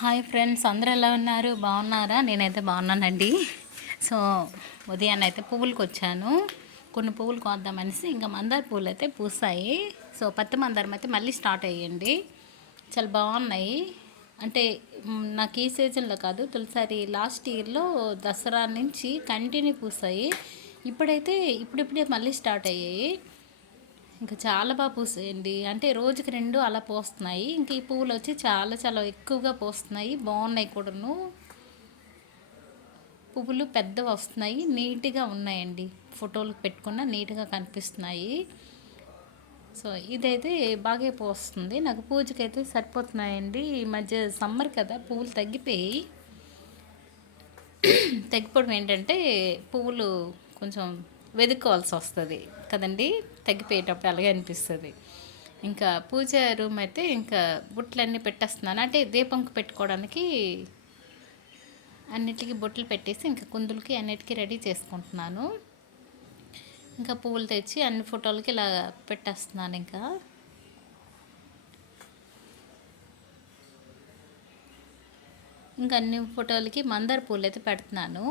Hi friends, అందరూ ఎలా ఉన్నారు? బాగున్నారా? నేనైతే బాగున్నానండి. సో ఉదయాన్నే అయితే పువ్వులకు వచ్చాను. కొన్ని పువ్వులు కోద్దామనేసి ఇంకా మందార పువ్వులు అయితే పూసాయి. సో పత్తి మందారం అయితే మళ్ళీ స్టార్ట్ అయ్యండి. చాలా బాగున్నాయి. అంటే నాకు ఈ సీజన్లో కాదు, తొలిసారి లాస్ట్ ఇయర్లో దసరా నుంచి కంటిన్యూ పూసాయి. ఇప్పుడైతే ఇప్పుడిప్పుడే మళ్ళీ స్టార్ట్ అయ్యాయి. ఇంకా చాలా బాగా పూసాయండి. అంటే రోజుకి రెండు అలా పోస్తున్నాయి. ఇంక ఈ పువ్వులు వచ్చి చాలా చాలా ఎక్కువగా పోస్తున్నాయి. బాగున్నాయి కూడాను. పువ్వులు పెద్దవి వస్తున్నాయి, నీట్గా ఉన్నాయండి. ఫోటోలకు పెట్టుకున్న నీట్గా కనిపిస్తున్నాయి. సో ఇదైతే బాగా పోస్తుంది. నాకు పూజకైతే సరిపోతున్నాయండి. ఈ మధ్య సమ్మర్ కదా, పువ్వులు తగ్గిపోవడం ఏంటంటే పువ్వులు కొంచెం వెతుక్కోవాల్సి వస్తుంది కదండి. తగ్గిపోయేటప్పుడు అలాగే అనిపిస్తుంది. ఇంకా పూజ రూమ్ అయితే ఇంకా బుట్టలన్నీ పెట్టేస్తున్నాను. అంటే దీపంకి పెట్టుకోవడానికి అన్నిటికీ బొట్లు పెట్టేసి ఇంకా కుందులకి అన్నిటికీ రెడీ చేసుకుంటున్నాను. ఇంకా పువ్వులు తెచ్చి అన్ని ఫోటోలకి ఇలా పెట్టేస్తున్నాను. ఇంకా అన్ని ఫోటోలకి మందార పూలు అయితే పెడుతున్నాను.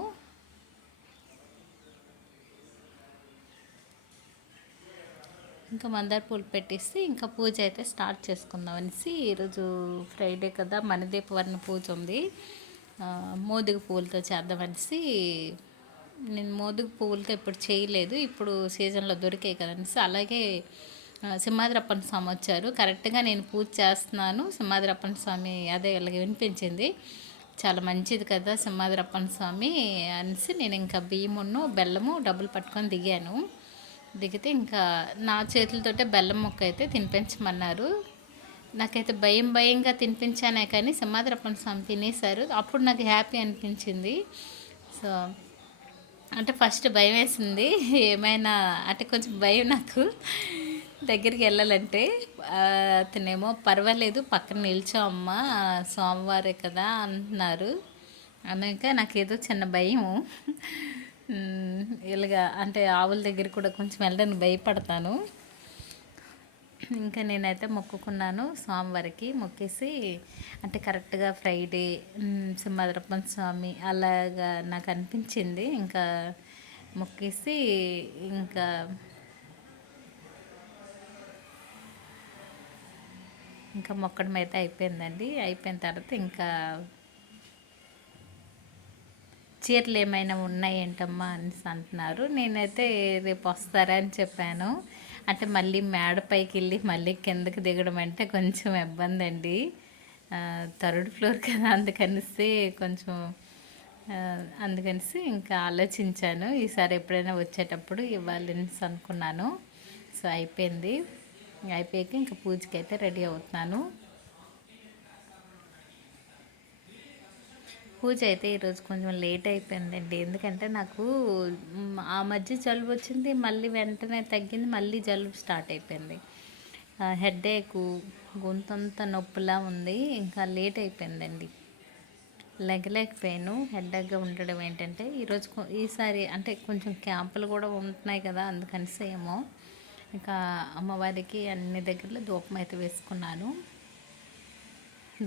ఇంకా మందార పూలు పెట్టేసి ఇంకా పూజ అయితే స్టార్ట్ చేసుకుందాం అనేసి, ఈరోజు ఫ్రైడే కదా, మనదీపవర్ణ పూజ ఉంది. మోదుగ పువ్వులతో చేద్దామనేసి, నేను మోదుగ పువ్వులతో ఇప్పుడు చేయలేదు, ఇప్పుడు సీజన్లో దొరికాయి కదనేసి. అలాగే సింహాద్రప్పన స్వామి వచ్చారు. కరెక్ట్గా నేను పూజ చేస్తున్నాను, సింహాద్రప్పన స్వామి అదే ఇలాగ వినిపించింది. చాలా మంచిది కదా సింహాద్రప్పన స్వామి అనేసి, నేను ఇంకా బియ్యమును బెల్లము డబ్బులు పట్టుకొని దిగాను. దిగితే ఇంకా నా చేతులతోటే బెల్లం ముక్క అయితే తినిపించమన్నారు. నాకైతే భయంగా తినిపించానే కానీ సింహాద్రప్పన స్వామి తినేశారు. అప్పుడు నాకు హ్యాపీ అనిపించింది. సో అంటే ఫస్ట్ భయం వేసింది. ఏమైనా అంటే కొంచెం భయం నాకు దగ్గరికి వెళ్ళాలంటే. అతనేమో పర్వాలేదు పక్కన నిల్చో అమ్మా, సోమవారే కదా అంటున్నారు. అన్నాక నాకేదో చిన్న భయము. ఇలాగా అంటే ఆవుల దగ్గర కూడా కొంచెం వెళ్ళడానికి భయపడతాను. ఇంకా నేనైతే మొక్కుకున్నాను స్వామివారికి. మొక్కేసి అంటే కరెక్ట్గా ఫ్రైడే సింహాద్రప్పన స్వామి అలాగా నాకు అనిపించింది. ఇంకా మొక్కేసి ఇంకా ఇంకా మొక్కడం అయితే అయిపోయిందండి. అయిపోయిన తర్వాత ఇంకా చీరలు ఏమైనా ఉన్నాయేంటమ్మా అనేసి అంటున్నారు. నేనైతే రేపు వస్తారా అని చెప్పాను. అంటే మళ్ళీ మేడపైకి వెళ్ళి మళ్ళీ కిందకి దిగడం అంటే కొంచెం ఇబ్బంది అండి. థర్డ్ ఫ్లోర్ కదా, అందుకనేసి ఇంకా ఆలోచించాను. ఈసారి ఎప్పుడైనా వచ్చేటప్పుడు ఇవ్వాలి అనేసి అనుకున్నాను. సో అయిపోయింది. అయిపోయాక ఇంకా పూజకి అయితే రెడీ అవుతున్నాను. పూజ అయితే ఈరోజు కొంచెం లేట్ అయిపోయిందండి. ఎందుకంటే నాకు ఆ మధ్య జలుబు వచ్చింది, మళ్ళీ వెంటనే తగ్గింది, మళ్ళీ జలుబు స్టార్ట్ అయిపోయింది. హెడేకు, గొంతంతా నొప్పిలా ఉంది. ఇంకా లేట్ అయిపోయిందండి. లెగలేకపోయాను. హెడేక్గా ఉండడం ఏంటంటే ఈసారి అంటే కొంచెం క్యాంపులు కూడా ఉంటున్నాయి కదా, అందుకనిసి ఏమో. ఇంకా అమ్మవారికి అన్ని దగ్గరలో ధూపం అయితే వేసుకున్నాను.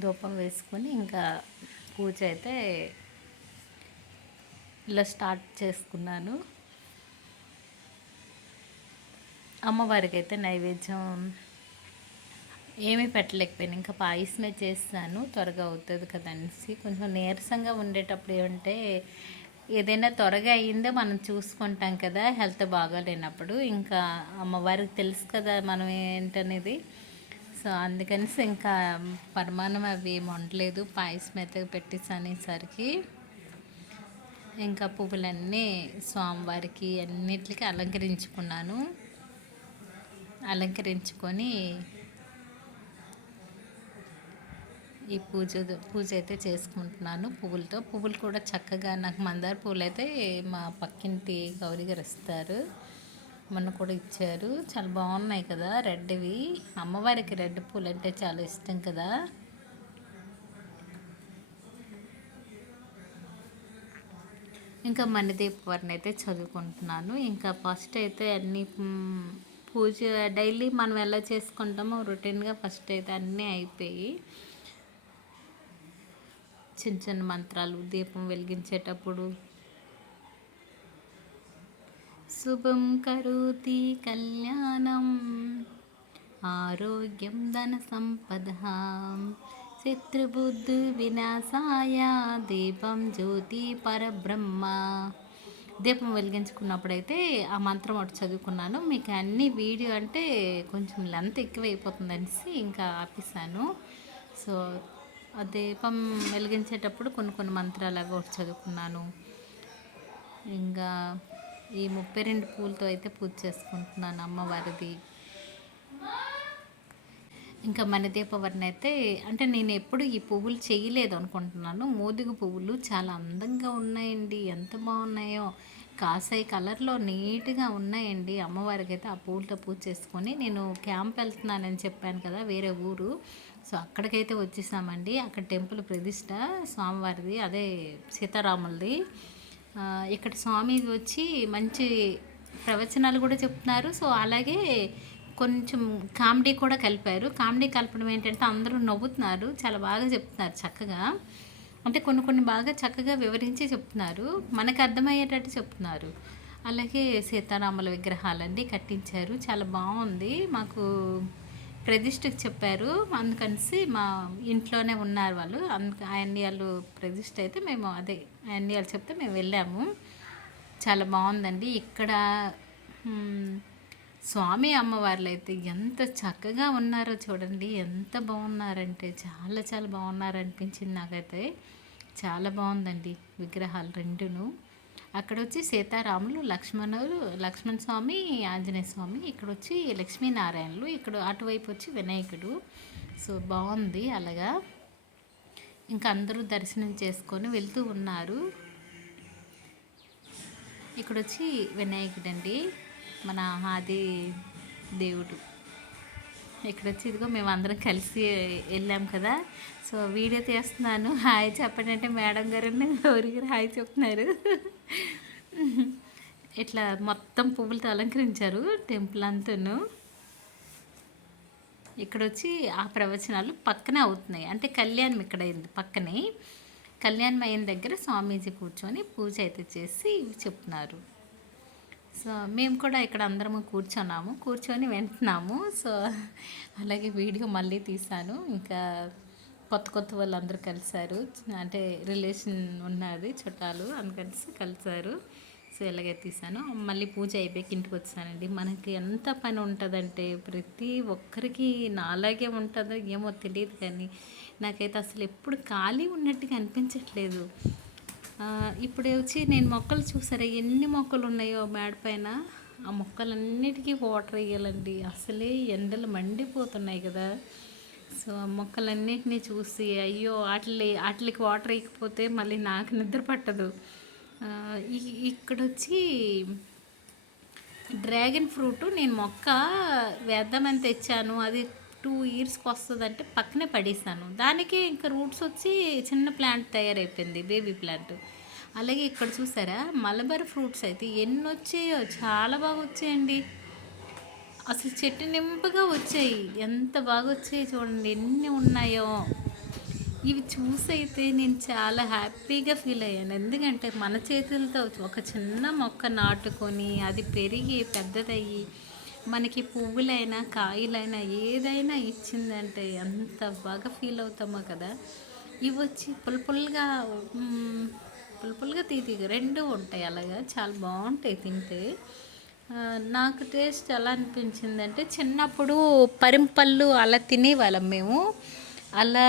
ధూపం వేసుకొని ఇంకా పూజ అయితే ఇలా స్టార్ట్ చేసుకున్నాను. అమ్మవారికి అయితే నైవేద్యం ఏమీ పెట్టలేకపోయాను. ఇంకా పాయసమే చేస్తాను, త్వరగా అవుతుంది కదనేసి. కొంచెం నీరసంగా ఉండేటప్పుడు ఏమంటే ఏదైనా త్వరగా అయ్యిందో మనం చూసుకుంటాం కదా, హెల్త్ బాగాలేనప్పుడు. ఇంకా అమ్మవారికి తెలుసు కదా మనం ఏంటనేది. సో అందుకనేసి ఇంకా పరమాన్నం అవి ఏమి వండలేదు, పాయసం అయితే పెట్టేసరికి ఇంకా పువ్వులన్నీ స్వామివారికి అన్నిటికీ అలంకరించుకొని ఈ పూజ అయితే చేసుకుంటున్నాను పువ్వులతో. పువ్వులు కూడా చక్కగా నాకు మందార పువ్వులు అయితే మా పక్కింటి గౌరీ గారు ఇస్తారు, మొన్న కూడా ఇచ్చారు. చాలా బాగున్నాయి కదా రెడ్వి. అమ్మవారికి రెడ్ పూలు అంటే చాలా ఇష్టం కదా. ఇంకా మణిదీపవర్ణ అయితే చదువుకుంటున్నాను. ఇంకా ఫస్ట్ అయితే అన్నీ పూజ డైలీ మనం ఎలా చేసుకుంటామో రొటీన్గా ఫస్ట్ అయితే అన్నీ అయిపోయి చిన్న చిన్న మంత్రాలు దీపం వెలిగించేటప్పుడు. శుభం కరోతి కళ్యాణం ఆరోగ్యం ధన సంపద శత్రుబుద్ధి వినాశాయ దీపం జ్యోతి పరబ్రహ్మ. దీపం వెలిగించుకున్నప్పుడైతే ఆ మంత్రం ఒకటి చదువుకున్నాను. మీకు అన్ని వీడియో అంటే కొంచెం లెంత్ ఎక్కువైపోతుంది అనేసి ఇంకా ఆపేసాను. సో ఆ దీపం వెలిగించేటప్పుడు కొన్ని మంత్రాలు అవి ఒకటి చదువుకున్నాను. ఇంకా ఈ 32 పూలతో అయితే పూజ చేసుకుంటున్నాను అమ్మవారిది. ఇంకా మణిదీపవర్ణ అయితే అంటే నేను ఎప్పుడు ఈ పువ్వులు చేయలేదు అనుకుంటున్నాను. మోదుగు పువ్వులు చాలా అందంగా ఉన్నాయండి, ఎంత బాగున్నాయో, కాసాయి కలర్లో నీట్గా ఉన్నాయండి. అమ్మవారికి అయితే ఆ పువ్వులతో పూజ చేసుకొని నేను క్యాంప్ వెళ్తున్నానని చెప్పాను కదా, వేరే ఊరు. సో అక్కడికైతే వచ్చేసామండి. అక్కడ టెంపుల్ ప్రతిష్ట స్వామివారిది, అదే సీతారాములది. ఇక్కడ స్వామి వచ్చి మంచి ప్రవచనాలు కూడా చెప్తున్నారు. సో అలాగే కొంచెం కామెడీ కూడా కలిపారు. కామెడీ కలపడం ఏంటంటే అందరూ నవ్వుతున్నారు, చాలా బాగా చెప్తున్నారు చక్కగా. అంటే కొన్ని బాగా చక్కగా వివరించి చెప్తున్నారు, మనకు అర్థమయ్యేటట్టు చెప్తున్నారు. అలాగే సీతారాముల విగ్రహాలన్నీ కట్టించారు, చాలా బాగుంది. మాకు ప్రతిష్టకు చెప్పారు, అందుకనిసి మా ఇంట్లోనే ఉన్నారు వాళ్ళు, అందుకు ఆయన్ని వాళ్ళు ప్రతిష్ట అయితే మేము అదే ఆయన్ని వాళ్ళు చెప్తే మేము వెళ్ళాము. చాలా బాగుందండి. ఇక్కడ స్వామి అమ్మవార్లు అయితే ఎంత చక్కగా ఉన్నారో చూడండి, ఎంత బాగున్నారంటే చాలా చాలా బాగున్నారు అనిపించింది నాకైతే. చాలా బాగుందండి విగ్రహాలు రెండును. అక్కడ వచ్చి సీతారాములు, లక్ష్మణ స్వామి, ఆంజనేయ స్వామి, ఇక్కడ వచ్చి లక్ష్మీనారాయణలు, ఇక్కడ అటువైపు వచ్చి వినాయకుడు. సో బాగుంది అలాగా. ఇంకా అందరూ దర్శనం చేసుకొని వెళ్తూ ఉన్నారు. ఇక్కడ వచ్చి వినాయకుడు అండి, మన ఆది దేవుడు. ఇక్కడ వచ్చి ఇదిగో మేము అందరం కలిసి వెళ్ళాం కదా, సో వీడియో తీస్తున్నాను. హాయ్ చెప్పండి అంటే మేడం గారు ఎవరికి హాయ్ చెప్తున్నారు. ఇట్లా మొత్తం పువ్వులతో అలంకరించారు టెంపుల్ అంతాను. ఇక్కడ వచ్చి ఆ ప్రవచనాలు పక్కనే అవుతున్నాయి, అంటే కళ్యాణం ఇక్కడ అయింది పక్కనే. కళ్యాణం అయిన దగ్గర స్వామీజీ కూర్చొని పూజ అయితే చేసి చెప్తున్నారు. సో మేము కూడా ఇక్కడ అందరము కూర్చొని వింటున్నాము. సో అలాగే వీడియో మళ్ళీ తీసాను. ఇంకా కొత్త వాళ్ళందరూ కలిశారు, అంటే రిలేషన్ ఉన్నది చుట్టాలు, అందుకనిసి కలిశారు. సో ఇలాగే తీసాను. మళ్ళీ పూజ అయిపోయి ఇంటికి వచ్చానండి. మనకి ఎంత పని ఉంటుందంటే ప్రతి ఒక్కరికి నాలాగే ఉంటుందో ఏమో తెలియదు, కానీ నాకైతే అసలు ఎప్పుడు ఖాళీ ఉన్నట్టుగా అనిపించట్లేదు. ఇప్పుడు వచ్చి నేను మొక్కలు చూసారా ఎన్ని మొక్కలు ఉన్నాయో మేడ పైన, ఆ మొక్కలన్నిటికీ వాటర్ వేయాలండి. అసలే ఎండలు మండిపోతున్నాయి కదా. సో మొక్కలన్నిటినీ చూసి అయ్యో వాటికి వాటర్ వేయకపోతే మళ్ళీ నాకు నిద్ర పట్టదు. ఇక్కడ వచ్చి డ్రాగన్ ఫ్రూట్ నేను మొక్క వేద్దామని తెచ్చాను, అది 2 ఇయర్స్కి వస్తుంది అంటే పక్కనే పడేసాను. దానికి ఇంకా రూట్స్ వచ్చి చిన్న ప్లాంట్ తయారైపోయింది, బేబీ ప్లాంట్. అలాగే ఇక్కడ చూసారా మలబార్ ఫ్రూట్స్ అయితే ఎన్ని వచ్చాయో, చాలా బాగా వచ్చాయండి. అసలు చెట్టు నింపుగా వచ్చాయి, ఎంత బాగా వచ్చాయి చూడండి ఎన్ని ఉన్నాయో. ఇవి చూసైతే నేను చాలా హ్యాపీగా ఫీల్ అయ్యాను. ఎందుకంటే మన చేతులతో ఒక చిన్న మొక్క నాటుకొని అది పెరిగి పెద్దదయ్యి మనకి పువ్వులైనా కాయలైనా ఏదైనా ఇచ్చిందంటే ఎంత బాగా ఫీల్ అవుతామో కదా. ఇవి వచ్చి పులుపులుగా తీయగా రెండు ఉంటాయి, అలాగా చాలా బాగుంటాయి తింటే. నాకు టేస్ట్ ఎలా అనిపించిందంటే చిన్నప్పుడు పరింపళ్ళు అలా తినేవాళ్ళం మేము, అలా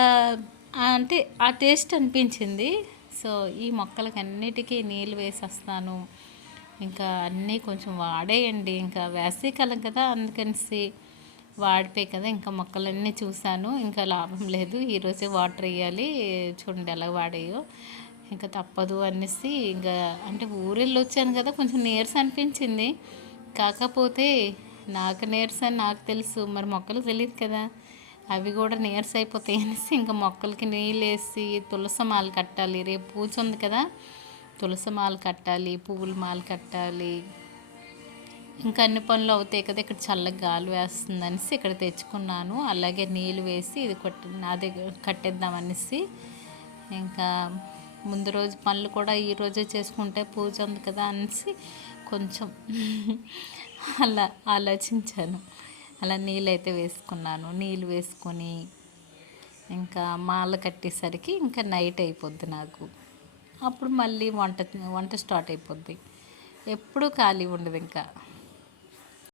అంటే ఆ టేస్ట్ అనిపించింది. సో ఈ మొక్కలకి అన్నిటికీ నీళ్ళు వేసేస్తాను. ఇంకా అన్నీ కొంచెం వాడేయండి, ఇంకా వేసవికాలం కదా అందుకనేసి వాడిపోయి కదా. ఇంకా మొక్కలన్నీ చూశాను, ఇంకా లాభం లేదు, ఈరోజే వాటర్ వేయాలి, చూడండి ఎలా వాడాయో. ఇంకా తప్పదు అనేసి ఇంకా అంటే ఊరెళ్ళి వచ్చాను కదా, కొంచెం నీరసం అనిపించింది. కాకపోతే నాకు నీరసం నాకు తెలుసు, మరి మొక్కలు తెలియదు కదా, అవి కూడా నీరసం అయిపోతాయి అనేసి ఇంకా మొక్కలకి నీళ్ళు వేసి తులసి మాల కట్టాలి. రేపు పూజ ఉంది కదా, తులసి మాల కట్టాలి, పువ్వుల మాల కట్టాలి, ఇంకా అన్ని పనులు అవుతాయి కదా. ఇక్కడ చల్లగా గాలి వేస్తుంది అనేసి ఇక్కడ తెచ్చుకున్నాను. అలాగే నీళ్ళు వేసి ఇది అది కట్టేద్దాం అనేసి ఇంకా ముందు రోజు పనులు కూడా ఈరోజే చేసుకుంటే పూజ ఉంది కదా అనేసి కొంచెం అలా ఆలోచించాను. అలా నీళ్ళైతే వేసుకున్నాను. నీళ్ళు వేసుకొని ఇంకా మాల కట్టేసరికి ఇంకా నైట్ అయిపోద్ది నాకు. అప్పుడు మళ్ళీ వంట వంట స్టార్ట్ అయిపోద్ది. ఎప్పుడూ ఖాళీ ఉండదు ఇంకా.